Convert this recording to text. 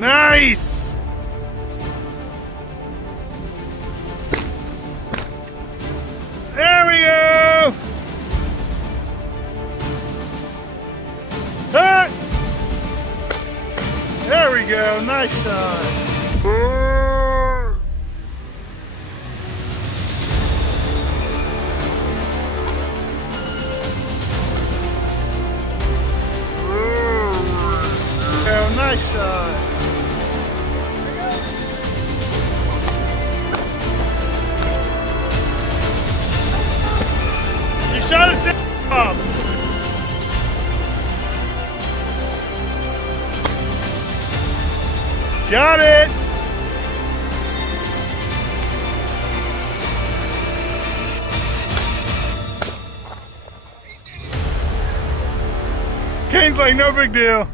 Nice! There we go! Cut! There we go, nice shot. Nice shot. You shot it up. Got it. Kane's like, no big deal.